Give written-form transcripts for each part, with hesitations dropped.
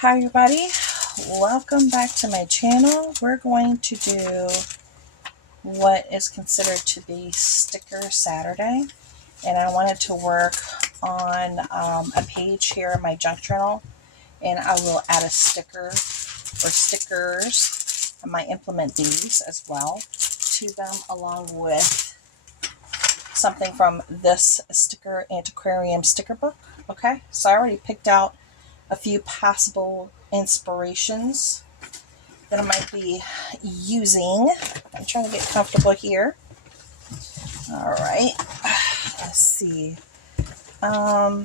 Hi everybody, welcome back to my channel. We're going to do what is considered to be Sticker Saturday, and I wanted to work on a page here in my junk journal, and I will add a sticker or stickers. I might implement these as well to them along with something from this sticker antiquarium sticker book. Okay, so I already picked out a few possible inspirations that I might be using. I'm trying to get comfortable here. All right, let's see. Got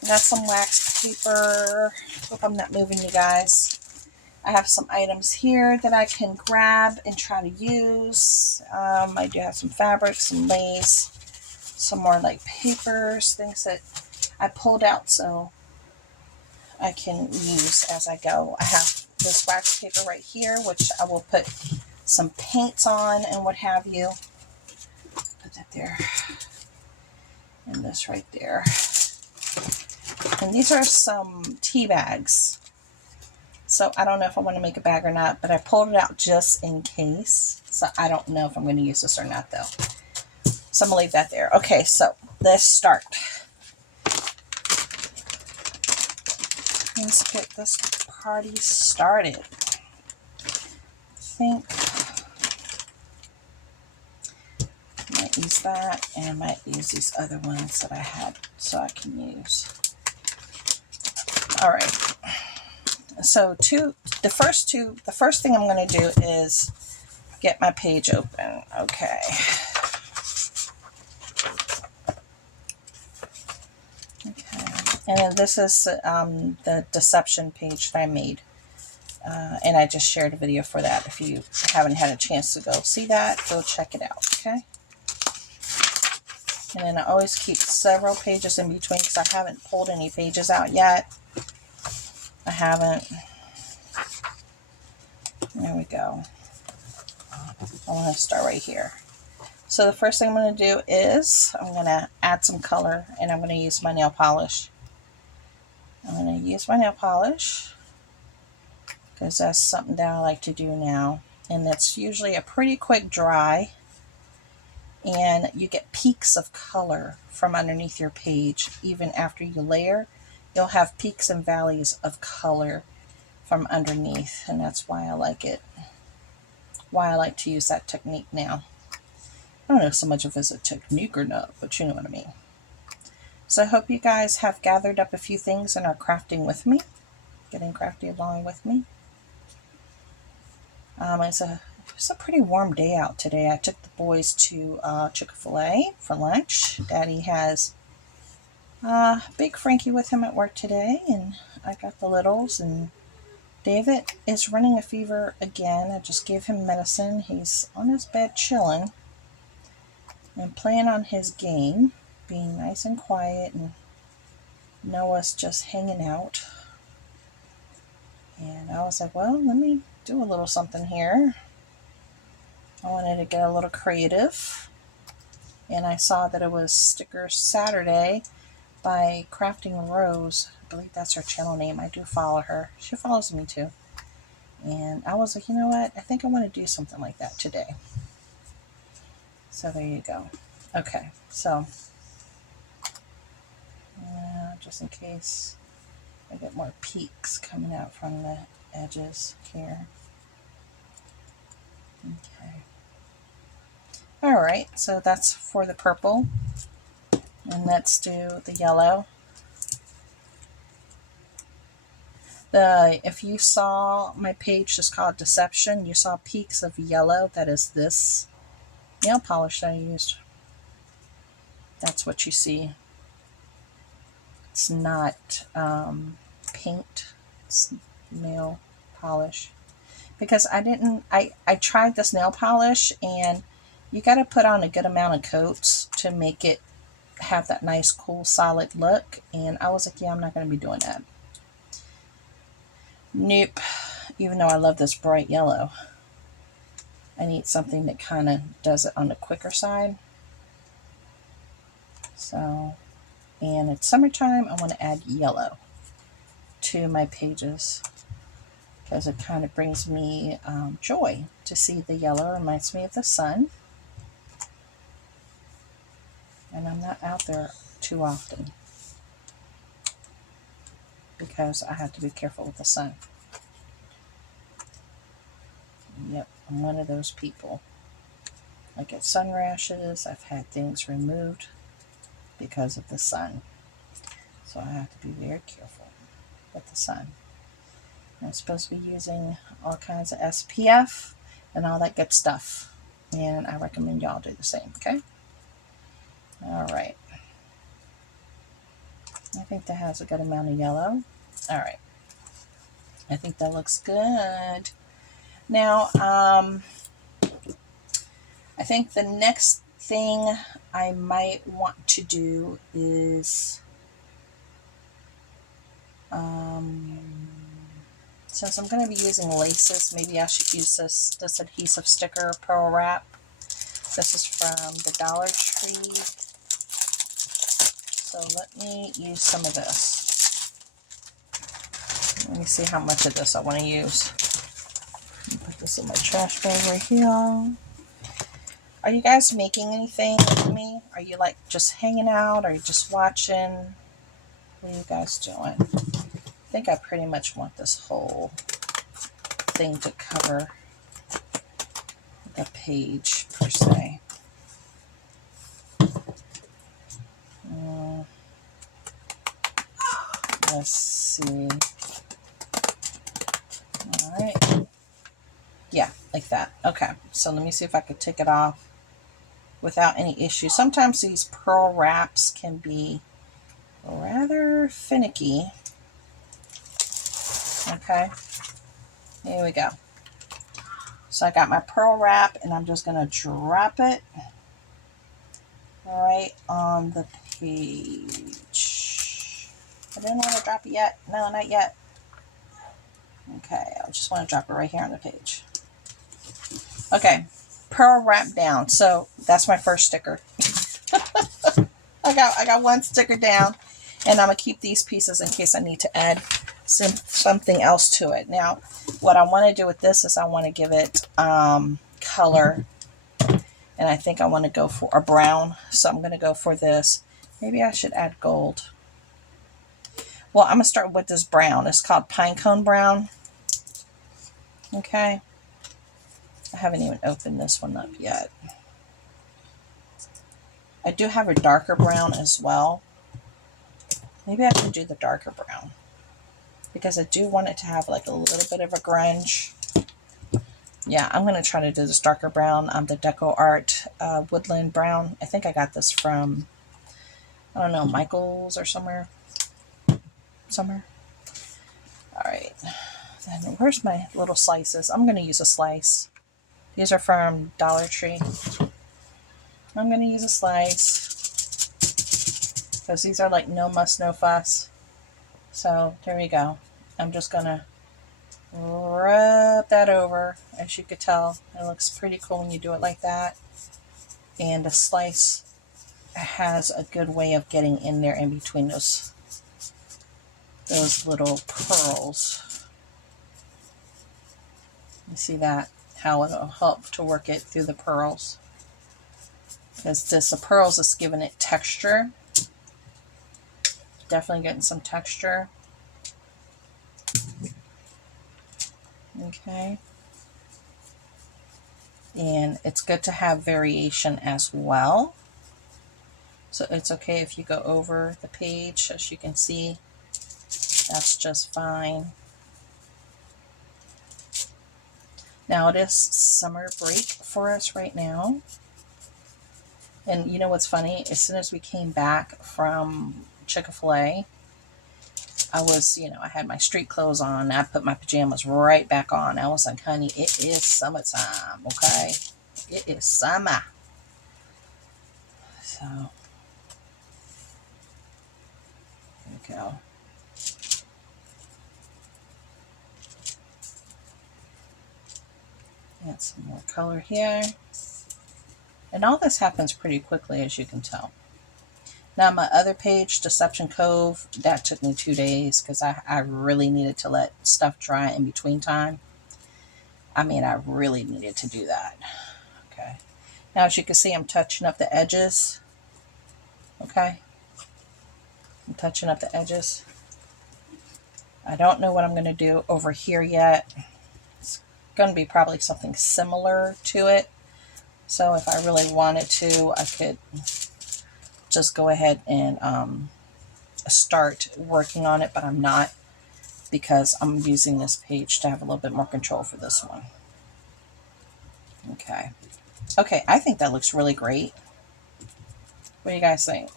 some wax paper. Hope I'm not moving you guys. I have some items here that I can grab and try to use. I do have some fabric, some lace, some more like papers, things that I pulled out so I can use as I go. I have this wax paper right here, which I will put some paints on and what have you. Put that there. And this right there. And these are some tea bags. So I don't know if I want to make a bag or not, but I pulled it out just in case. So I don't know if I'm going to use this or not though. So I'm going to leave that there. Okay, so let's start. Let's get this party started. I think I might use that, and I might use these other ones that I had so I can use. All right. So the first thing I'm going to do is get my page open. Okay. And then this is the deception page that I made. And I just shared a video for that. If you haven't had a chance to go see that, go check it out, okay? And then I always keep several pages in between because I haven't pulled any pages out yet. I haven't. There we go. I want to start right here. So the first thing I'm going to do is I'm going to add some color, and I'm going to use my nail polish. I'm going to use my nail polish because that's something that I like to do now. And that's usually a pretty quick dry. And you get peaks of color from underneath your page. Even after you layer, you'll have peaks and valleys of color from underneath. And that's why I like it. Why I like to use that technique now. I don't know so much if it's a technique or not, but you know what I mean. So I hope you guys have gathered up a few things and are crafting with me. Getting crafty along with me. It's a pretty warm day out today. I took the boys to Chick-fil-A for lunch. Daddy has Big Frankie with him at work today, and I got the littles, and David is running a fever again. I just gave him medicine. He's on his bed chilling and playing on his game, being nice and quiet, and Noah's just hanging out. And I was like, well, let me do a little something here. I wanted to get a little creative, and I saw that it was Sticker Saturday by Crafting Rose. I believe that's her channel name. I do follow her. She follows me too. And I was like, you know what? I think I want to do something like that today. So there you go. Okay, so just in case I get more peaks coming out from the edges here. Okay. All right, so that's for the purple. And let's do the yellow. If you saw my page just called Deception, you saw peaks of yellow. That is this nail polish that I used. That's what you see. It's not paint, it's nail polish. Because I tried this nail polish, and you got to put on a good amount of coats to make it have that nice, cool, solid look. And I was like, yeah, I'm not going to be doing that. Nope. Even though I love this bright yellow, I need something that kind of does it on the quicker side. So, and it's summertime, I want to add yellow to my pages because it kind of brings me joy to see the yellow. It reminds me of the sun. And I'm not out there too often because I have to be careful with the sun. Yep, I'm one of those people. I get sun rashes. I've had things removed because of the sun. So I have to be very careful with the sun. I'm supposed to be using all kinds of SPF and all that good stuff. And I recommend y'all do the same, okay? All right. I think that has a good amount of yellow. All right. I think that looks good. Now, I think the next thing I might want to do is, since I'm going to be using laces, maybe I should use this adhesive sticker Pearl Wrap. This is from the Dollar Tree. So let me use some of this. Let me see how much of this I want to use. Put this in my trash bag right here. Are you guys making anything with me? Are you like just hanging out? Are you just watching? What are you guys doing? I think I pretty much want this whole thing to cover the page per se. Let's see. All right. Yeah, like that. Okay, so let me see if I could take it off without any issue. Sometimes these pearl wraps can be rather finicky. Okay, here we go. So I got my pearl wrap and I'm just going to drop it right on the page. I didn't want to drop it yet. No, not yet. Okay, I just want to drop it right here on the page. Okay, pearl wrap down. So that's my first sticker. I got one sticker down, and I'm gonna keep these pieces in case I need to add something else to it. Now, what I want to do with this is I want to give it color, and I think I want to go for a brown. So I'm gonna go for this. Maybe I should add gold. Well, I'm gonna start with this brown. It's called Pinecone Brown. Okay. I haven't even opened this one up yet. I do have a darker brown as well. Maybe I should do the darker brown because I do want it to have like a little bit of a grunge. Yeah, I'm going to try to do this darker brown. The Deco Art Woodland Brown. I think I got this from, I don't know, Michael's or somewhere. All right. Then where's my little slices? I'm going to use a slice. These are from Dollar Tree. I'm going to use a slice because these are like no muss, no fuss. So there you go. I'm just going to rub that over. As you could tell, it looks pretty cool when you do it like that. And a slice has a good way of getting in there in between those little pearls. You see that? How it'll help to work it through the pearls. Because the pearls is giving it texture. Definitely getting some texture. Okay. And it's good to have variation as well. So it's okay if you go over the page, as you can see. That's just fine. Now it is summer break for us right now. And you know what's funny? As soon as we came back from Chick-fil-A, I was, I had my street clothes on. I put my pajamas right back on. I was like, honey, it is summertime, okay? It is summer. So, there we go. Add some more color here. And all this happens pretty quickly, as you can tell. Now my other page, Deception Cove, that took me 2 days because I really needed to let stuff dry in between time. I mean, I really needed to do that. Okay. Now, as you can see, I'm touching up the edges. Okay. I'm touching up the edges. I don't know what I'm going to do over here yet. It's going to be probably something similar to it. So if I really wanted to, I could just go ahead and start working on it, but I'm not, because I'm using this page to have a little bit more control for this one. Okay. Okay, I think that looks really great. What do you guys think?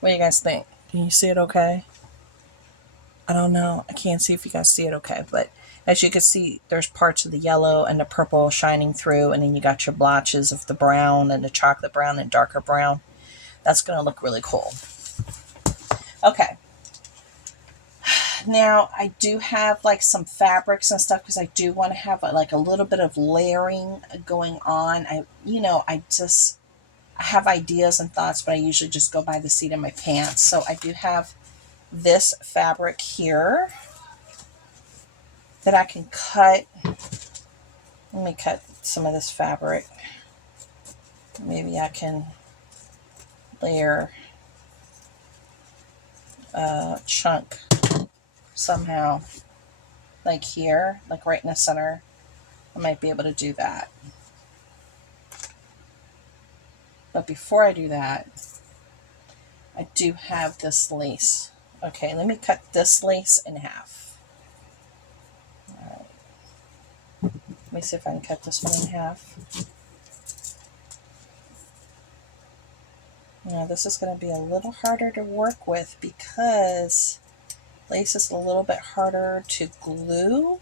What do you guys think? Can you see it okay? I don't know. I can't see if you guys see it okay, but as you can see, there's parts of the yellow and the purple shining through, and then you got your blotches of the brown and the chocolate brown and darker brown. That's going to look really cool. Okay. Now, I do have like some fabrics and stuff because I do want to have like a little bit of layering going on. I have ideas and thoughts, but I usually just go by the seat of my pants. So I do have this fabric here that I can cut. Let me cut some of this fabric. Maybe I can layer a chunk somehow, like here, like right in the center. I might be able to do that. But before I do that, I do have this lace. Okay, let me cut this lace in half. All right. Let me see if I can cut this one in half. Now this is going to be a little harder to work with because lace is a little bit harder to glue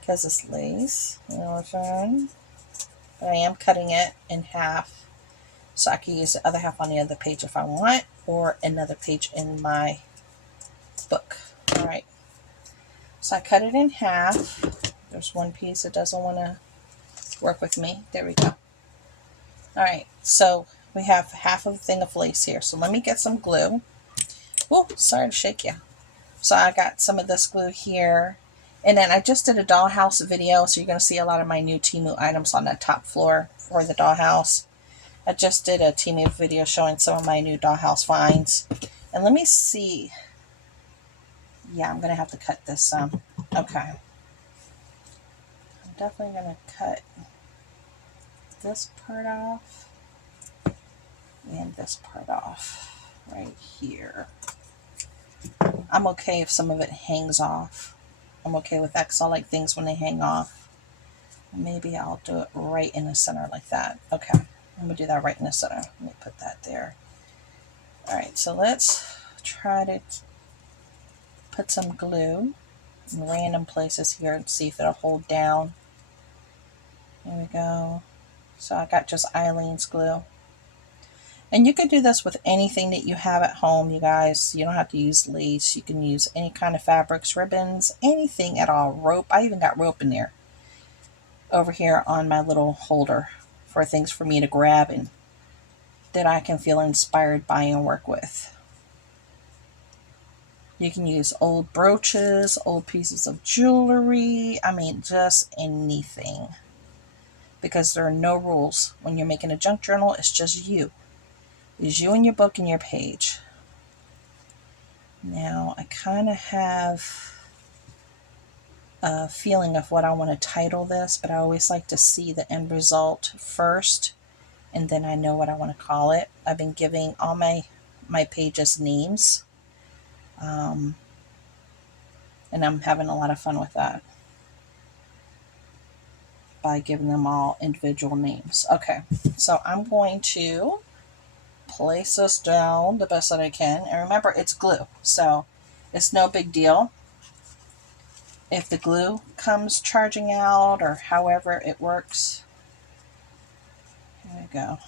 because it's lace. You know what I'm saying? But I am cutting it in half so I can use the other half on the other page if I want, or another page in my book. All right. So I cut it in half. There's one piece that doesn't want to work with me. There we go. All right. So we have half of a thing of lace here. So let me get some glue. Whoa, sorry to shake you. So I got some of this glue here. And then I just did a dollhouse video, so you're going to see a lot of my new Temu items on that top floor for the dollhouse. I just did a Temu video showing some of my new dollhouse finds. And let me see. Yeah, I'm going to have to cut this some. Okay. I'm definitely going to cut this part off and this part off right here. I'm okay if some of it hangs off. I'm okay with that because I like things when they hang off. Maybe I'll do it right in the center like that. Okay, I'm going to do that right in the center. Let me put that there. All right, so let's try to put some glue in random places here and see if it'll hold down. There we go. So I got just Eileen's glue. And you can do this with anything that you have at home, you guys. You don't have to use lace. You can use any kind of fabrics, ribbons, anything at all. Rope. I even got rope in there. Over here on my little holder for things for me to grab and that I can feel inspired by and work with. You can use old brooches, old pieces of jewelry. I mean, just anything. Because there are no rules. When you're making a junk journal, it's just you. It's you and your book and your page. Now, I kind of have a feeling of what I want to title this, but I always like to see the end result first, and then I know what I want to call it. I've been giving all my pages names, and I'm having a lot of fun with that by giving them all individual names. Okay, so I'm going to place this down the best that I can. And remember, it's glue, so it's no big deal if the glue comes charging out or however it works. Here we go.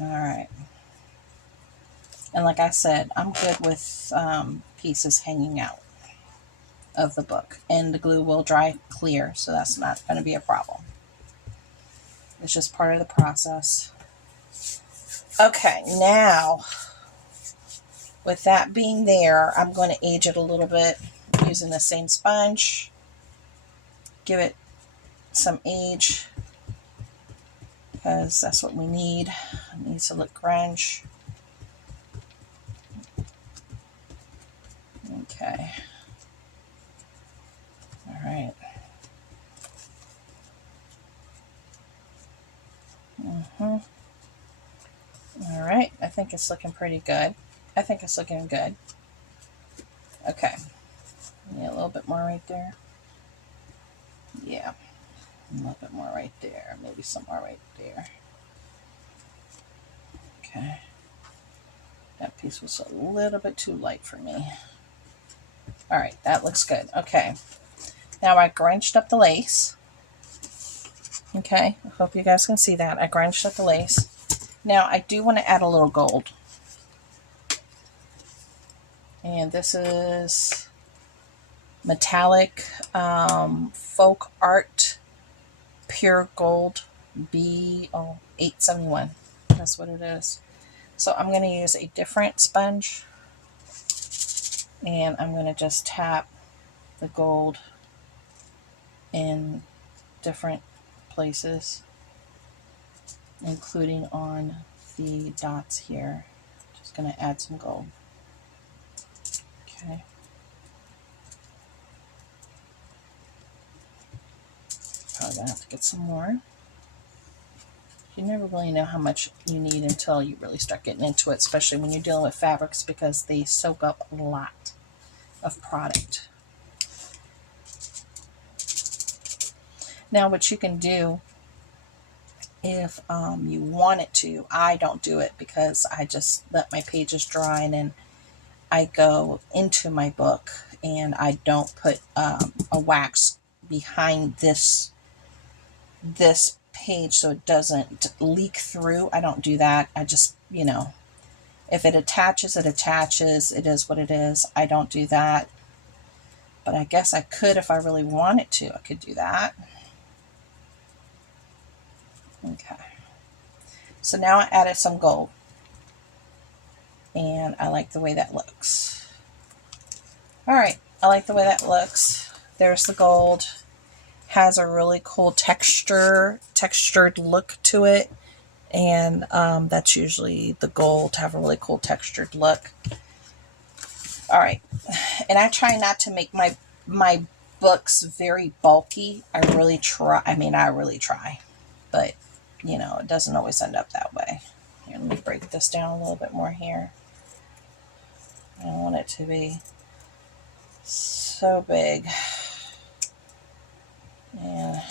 All right. And like I said, I'm good with pieces hanging out. of the book, and the glue will dry clear, so that's not going to be a problem. It's just part of the process. Okay, now with that being there, I'm going to age it a little bit using the same sponge. Give it some age because that's what we need. It needs to look grunge. Okay. All right. All right. I think it's looking pretty good. I think it's looking good. Okay. Yeah, a little bit more right there. Yeah. A little bit more right there. Maybe some more right there. Okay. That piece was a little bit too light for me. All right. That looks good. Okay. Now I grunched up the lace. Okay. I hope you guys can see that. I grunched up the lace. Now I do want to add a little gold. And this is metallic folk art pure gold B871. That's what it is. So I'm going to use a different sponge, and I'm going to just tap the gold in different places, including on the dots here. Just going to add some gold. Okay. Probably going to have to get some more. You never really know how much you need until you really start getting into it, especially when you're dealing with fabrics, because they soak up a lot of product. Now what you can do, if you wanted to, I don't do it because I just let my pages dry and then I go into my book, and I don't put a wax behind this page so it doesn't leak through. I don't do that. I just, if it attaches, it attaches. It is what it is. I don't do that. But I guess I could if I really wanted to. I could do that. Okay. So now I added some gold. And I like the way that looks. All right. I like the way that looks. There's the gold. Has a really cool textured look to it. And that's usually the gold to have a really cool textured look. All right. And I try not to make my books very bulky. I really try. But, it doesn't always end up that way. Here, let me break this down a little bit more here. I don't want it to be so big. Yeah.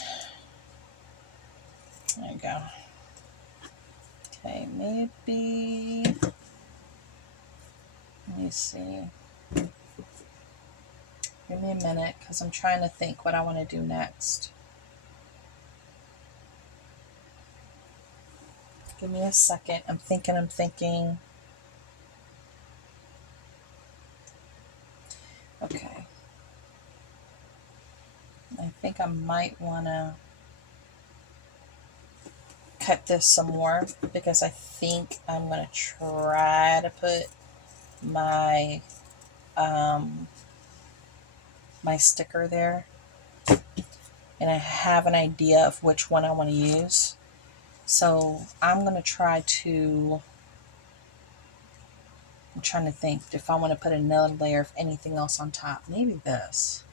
There you go. Okay, maybe. Let me see. Give me a minute because I'm trying to think what I want to do next. Give me a second. I'm thinking. Okay. I think I might want to cut this some more because I think I'm going to try to put my my sticker there. And I have an idea of which one I want to use. So I'm going to try to... I'm trying to think if I want to put another layer of anything else on top. Maybe this.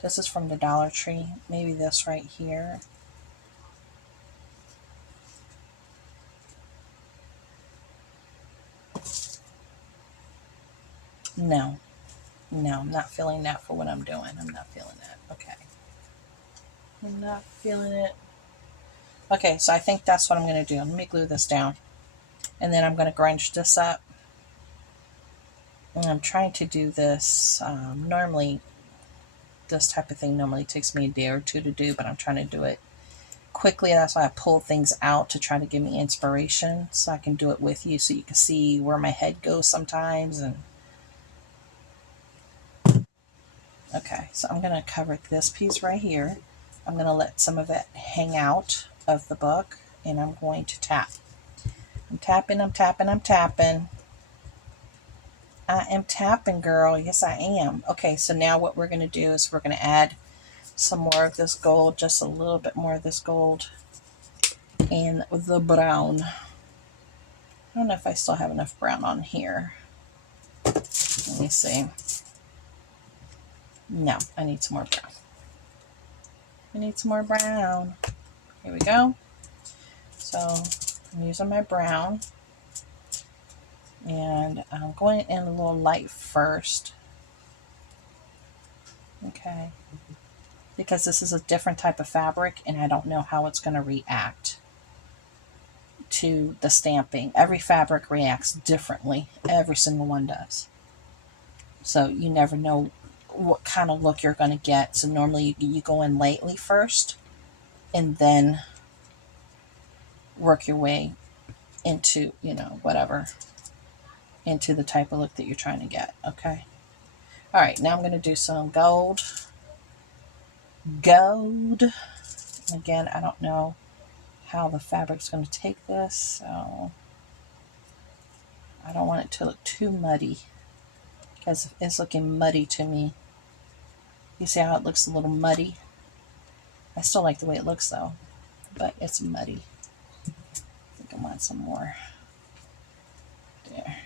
This is from the Dollar Tree. Maybe this right here. No, I'm not feeling that for what I'm doing. I'm not feeling that. Okay. I'm not feeling it. Okay, so I think that's what I'm going to do. Let me glue this down. And then I'm going to grunge this up. And I'm trying to do this. Normally, this type of thing normally takes me a day or two to do, but I'm trying to do it quickly. That's why I pull things out to try to give me inspiration so I can do it with you so you can see where my head goes sometimes. And Okay, so I'm going to cover this piece right here. I'm going to let some of it hang out of the book, and I'm going to tap. I'm tapping, I'm tapping, I'm tapping. I am tapping, girl. Yes, I am. Okay, so now what we're going to do is we're going to add some more of this gold, just a little bit more of this gold, and the brown. I don't know if I still have enough brown on here. Let me see. No, I need some more brown. I need some more brown. Here we go. So I'm using my brown, and I'm going in a little light first. Okay. Because this is a different type of fabric, and I don't know how it's going to react to the stamping. Every fabric reacts differently. Every single one does. So you never know what kind of look you're going to get. So normally you go in lightly first and then work your way into, whatever, into the type of look that you're trying to get. Okay. All right. Now I'm going to do some gold. Again, I don't know how the fabric's going to take this, so I don't want it to look too muddy, because it's looking muddy to me. You see how it looks a little muddy? I still like the way it looks though, but it's muddy. I think I want some more. There.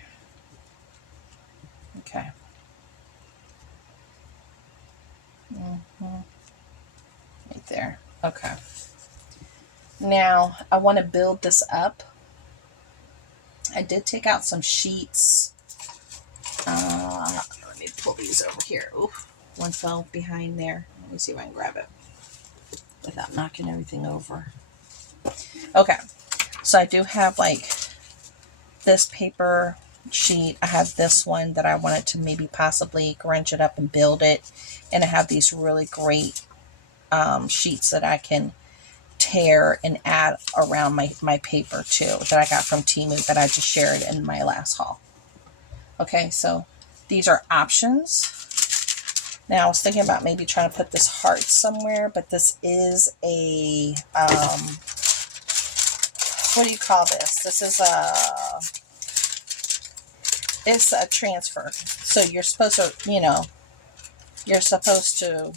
Okay. Right there. Okay. Now I want to build this up. I did take out some sheets. Let me pull these over here. Ooh, one fell behind there. Let me see if I can grab it without knocking everything over. Okay, so I do have like this paper sheet. I have this one that I wanted to maybe possibly crunch it up and build it. And I have these really great sheets that I can tear and add around my paper too, that I got from Temu, that I just shared in my last haul. Okay, so these are options. Now I was thinking about maybe trying to put this heart somewhere, but this is a, what do you call this? This is it's a transfer. So you're supposed to, you're supposed to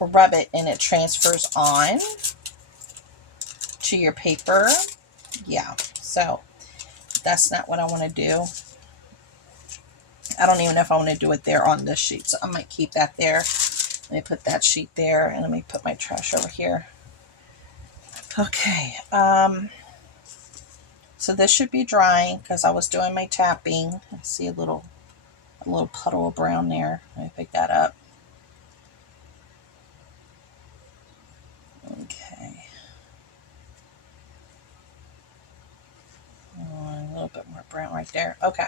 rub it and it transfers on to your paper. Yeah, so that's not what I want to do. I don't even know if I want to do it there on this sheet, so I might keep that there. Let me put that sheet there, and let me put my trash over here. Okay, so this should be drying because I was doing my tapping. I see a little puddle of brown there. Let me pick that up. Okay. A little bit more brown right there. Okay.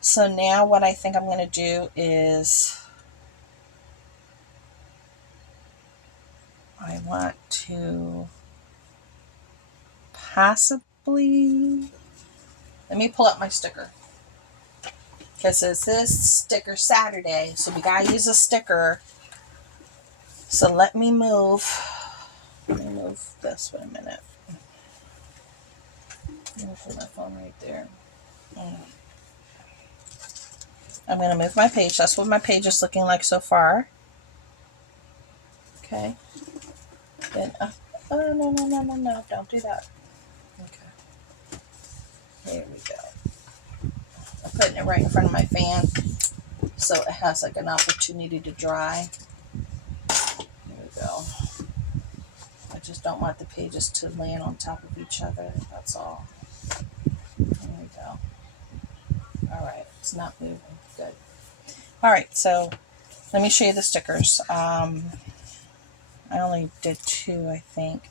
So now what I think I'm going to do is I want to possibly, let me pull up my sticker, because this is Sticker Saturday, so we gotta use a sticker. So let me move this for a minute. Let me put my phone right there. I'm going to move my page. That's what my page is looking like so far. Okay. Then, oh, no. Don't do that. Okay. Here we go. I'm putting it right in front of my fan so it has like an opportunity to dry. Here we go. I just don't want the pages to land on top of each other. That's all. There we go. All right. It's not moving. Good. All right. So let me show you the stickers. I only did 2, I think.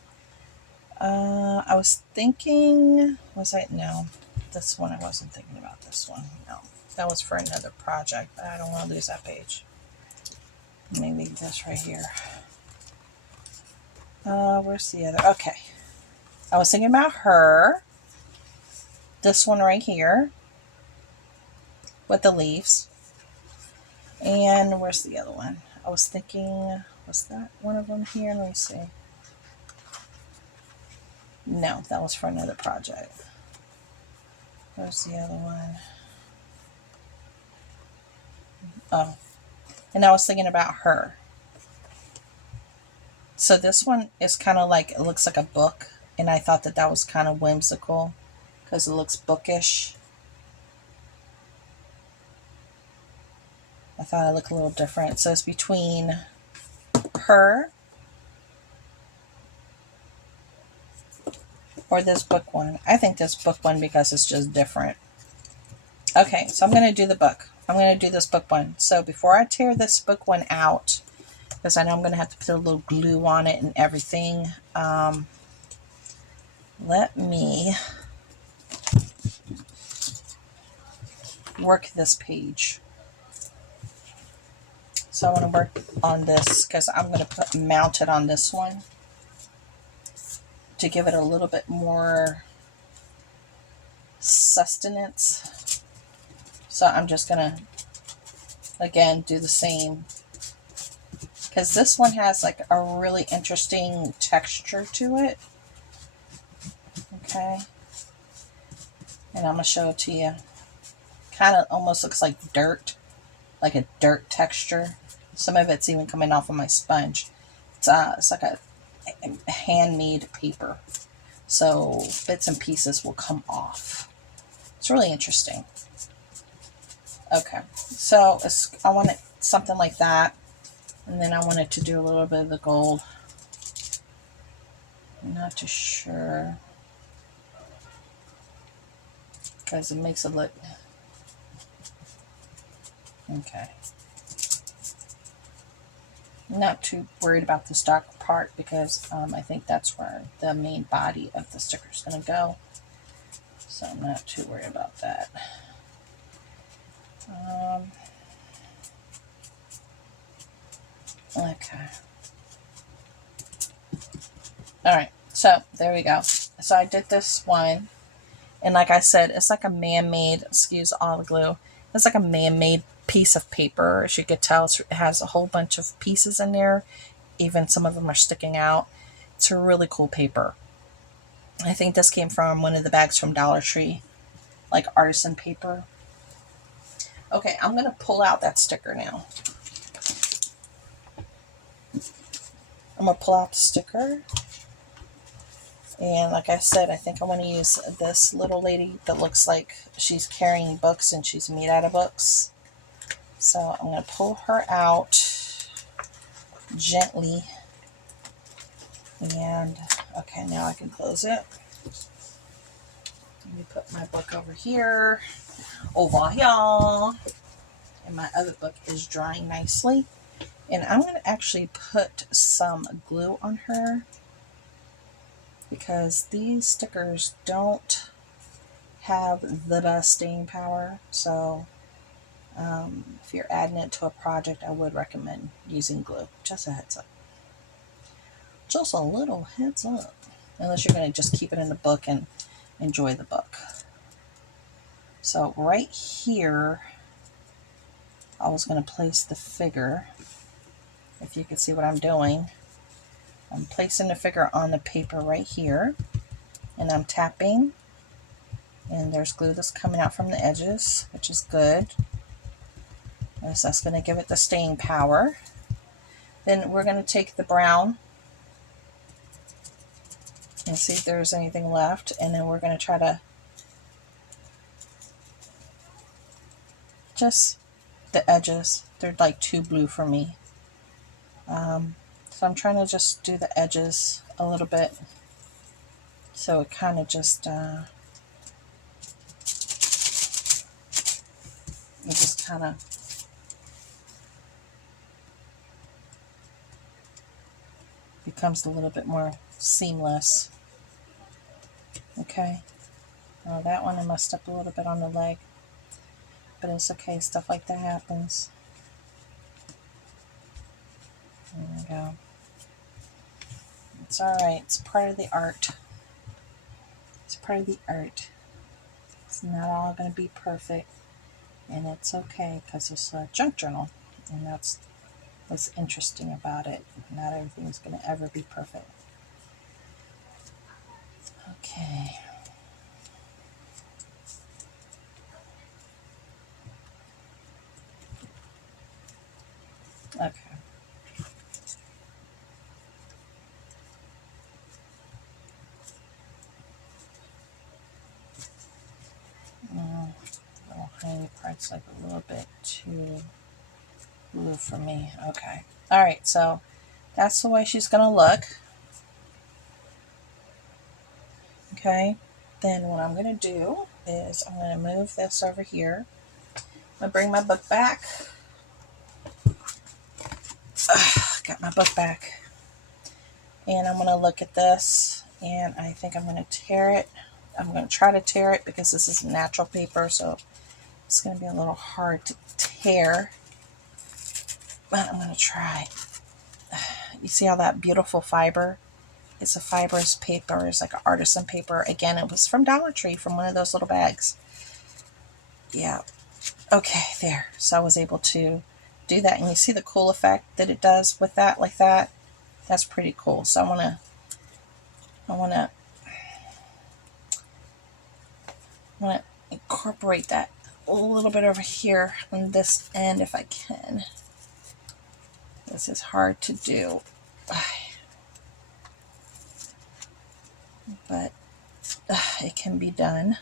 I was thinking, no, this one, I wasn't thinking about this one. No, that was for another project. I don't want to lose that page. Let me leave this right here. Where's the other? Okay. I was thinking about her. This one right here with the leaves. And where's the other one? I was thinking, was that one of them here? Let me see. No, that was for another project. Where's the other one? Oh, and I was thinking about her. So this one is kind of like, it looks like a book, and I thought that that was kind of whimsical because it looks bookish. I thought it looked a little different. So it's between her or this book one. I think this book one because it's just different. Okay, so I'm going to do the book. I'm going to do this book one. So before I tear this book one out, because I know I'm going to have to put a little glue on it and everything, let me work this page. So I want to work on this because I'm going to mount it on this one to give it a little bit more sustenance. So I'm just going to, again, do the same. Because this one has like a really interesting texture to it. Okay. And I'm going to show it to you. Kind of almost looks like dirt. Like a dirt texture. Some of it's even coming off of my sponge. It's like a handmade paper. So bits and pieces will come off. It's really interesting. Okay. So I want it something like that. And then I wanted to do a little bit of the gold. I'm not too sure. Because it makes it look... Okay. I'm not too worried about this dark part because I think that's where the main body of the sticker is going to go. So I'm not too worried about that. Okay. Alright, so there we go. So I did this one. And like I said, it's like a man-made, excuse all the glue, it's like a man-made piece of paper. As you could tell, it has a whole bunch of pieces in there. Even some of them are sticking out. It's a really cool paper. I think this came from one of the bags from Dollar Tree, like artisan paper. Okay, I'm going to pull out that sticker now. I'm going to pull out the sticker. And like I said, I think I want to use this little lady that looks like she's carrying books and she's made out of books. So I'm going to pull her out gently. And okay, now I can close it. Let me put my book over here. Over here. And my other book is drying nicely. And I'm going to actually put some glue on her, because these stickers don't have the best staying power. So if you're adding it to a project, I would recommend using glue. Just a heads up. Just a little heads up. Unless you're going to just keep it in the book and enjoy the book. So right here, I was going to place the figure. If you can see what I'm doing. I'm placing the figure on the paper right here. And I'm tapping. And there's glue that's coming out from the edges, which is good. So that's going to give it the staying power. Then we're going to take the brown and see if there's anything left. And then we're going to try to just the edges. They're like too blue for me. So I'm trying to just do the edges a little bit. So it kind of just, it just kind of becomes a little bit more seamless. Okay. Now that one I messed up a little bit on the leg. But it's okay, stuff like that happens. There we go. It's alright, it's part of the art. It's part of the art. It's not all going to be perfect. And it's okay, because it's a junk journal. And that's what's interesting about it. Not everything's going to ever be perfect. Okay. Okay. Little tiny parts, like a little bit too blue for me. Okay. All right. So that's the way she's going to look. Okay. Then what I'm going to do is I'm going to move this over here. I'm going to bring my book back. Got my book back. And I'm going to look at this, and I think I'm going to tear it. I'm going to try to tear it because this is natural paper, so it's going to be a little hard to tear. But I'm going to try. You see how that beautiful fiber? It's a fibrous paper. It's like an artisan paper. Again, it was from Dollar Tree, from one of those little bags. Yeah. Okay, there. So I was able to do that. And you see the cool effect that it does with that, like that? That's pretty cool. So I want to incorporate that a little bit over here on this end if I can. This is hard to do, but it can be done.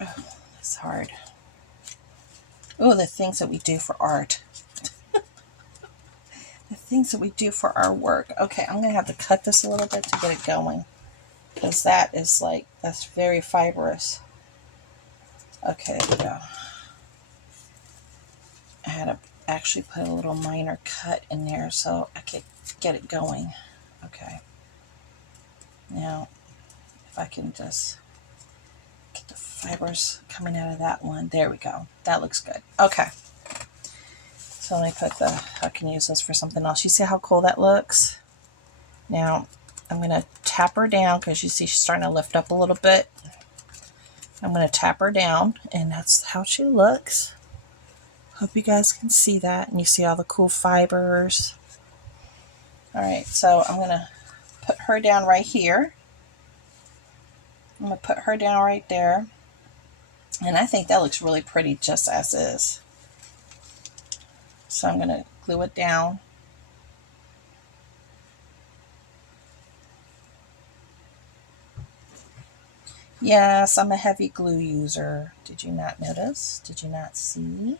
Oh, it's hard. Oh, the things that we do for art. The things that we do for our work. Okay, I'm going to have to cut this a little bit to get it going, because that is like, that's very fibrous. Okay, there we go. I had to actually put a little minor cut in there so I could get it going. Okay. Now, if I can just get the fibers coming out of that one. There we go. That looks good. Okay. So let me put the, I can use this for something else. You see how cool that looks? Now, I'm going to tap her down because you see she's starting to lift up a little bit. I'm going to tap her down, and that's how she looks. Hope you guys can see that, and you see all the cool fibers. All right, so I'm going to put her down right here. I'm going to put her down right there. And I think that looks really pretty just as is. So I'm going to glue it down. Yes, I'm a heavy glue user. Did you not notice? Did you not see?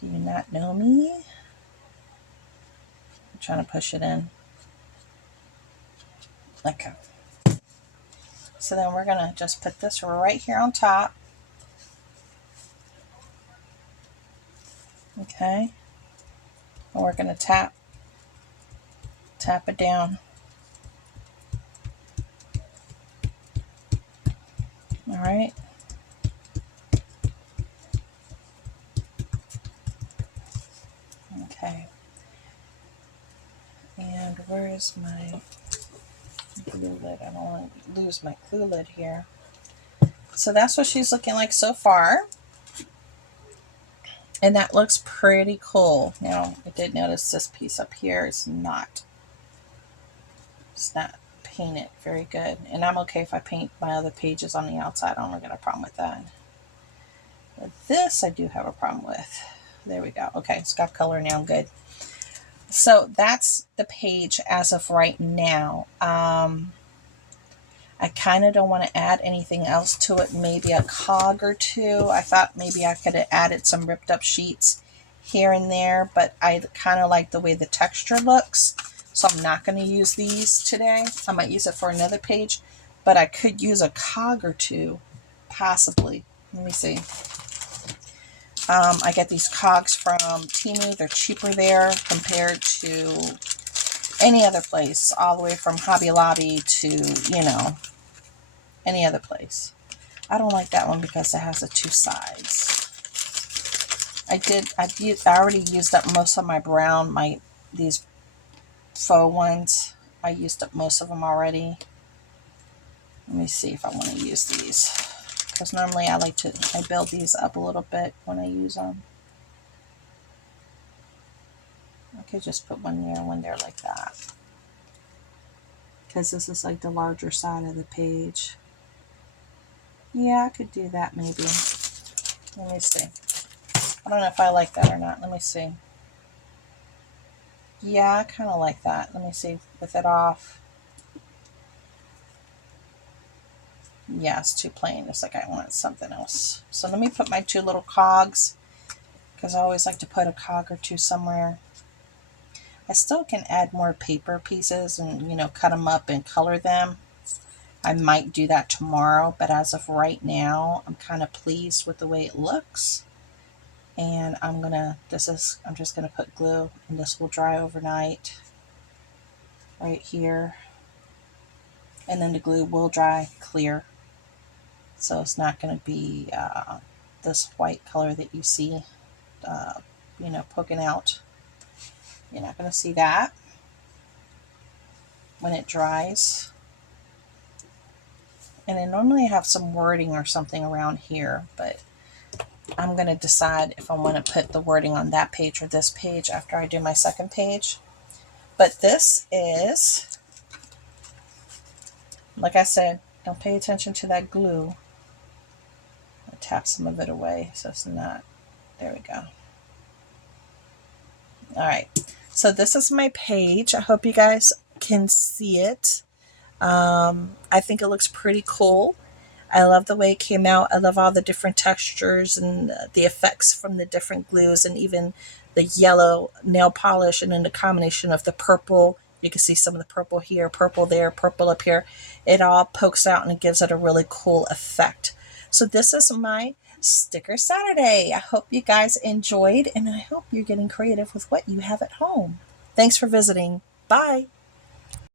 Do you not know me? I'm trying to push it in. Okay. So then we're going to just put this right here on top. Okay. And we're going to tap it down. All right. Okay. And where is my glue lid? I don't want to lose my glue lid here. So that's what she's looking like so far. And that looks pretty cool. Now, I did notice this piece up here is not, it's not painted very good. And I'm okay if I paint my other pages on the outside. I don't get a problem with that. But this I do have a problem with. There we go. Okay, it's got color now. I'm good. So that's the page as of right now. I kind of don't want to add anything else to it. Maybe a cog or two. I thought maybe I could have added some ripped up sheets here and there, but I kind of like the way the texture looks. So I'm not going to use these today. I might use it for another page, but I could use a cog or two, possibly. Let me see. I get these cogs from Temu. They're cheaper there compared to any other place, all the way from Hobby Lobby to, you know, any other place. I don't like that one because it has the two sides. I already used up most of my brown, these faux ones. I used up most of them already. Let me see if I want to use these, because normally I build these up a little bit when I use them. I could just put one there like that. Because this is like the larger side of the page. Yeah, I could do that maybe. Let me see. I don't know if I like that or not. Let me see. Yeah, I kind of like that. Let me see. With it off. Yeah, it's too plain. It's like I want something else. So let me put my 2 little cogs, because I always like to put a cog or 2 somewhere. I still can add more paper pieces and, cut them up and color them. I might do that tomorrow, but as of right now, I'm kind of pleased with the way it looks. And I'm just gonna put glue, and this will dry overnight right here. And then the glue will dry clear. So it's not gonna be this white color that you see, poking out. You're not gonna see that when it dries. And I normally have some wording or something around here, but I'm going to decide if I want to put the wording on that page or this page after I do my second page. But this is, like I said, don't pay attention to that glue. I'll tap some of it away so it's not, there we go. All right, so this is my page. I hope you guys can see it. I think it looks pretty cool. I love the way it came out. I love all the different textures and the effects from the different glues, and even the yellow nail polish, and then the combination of the purple. You can see some of the purple here, purple there, purple up here. It all pokes out and it gives it a really cool effect. So this is my Sticker Saturday. I hope you guys enjoyed, and I hope you're getting creative with what you have at home. Thanks for visiting. Bye.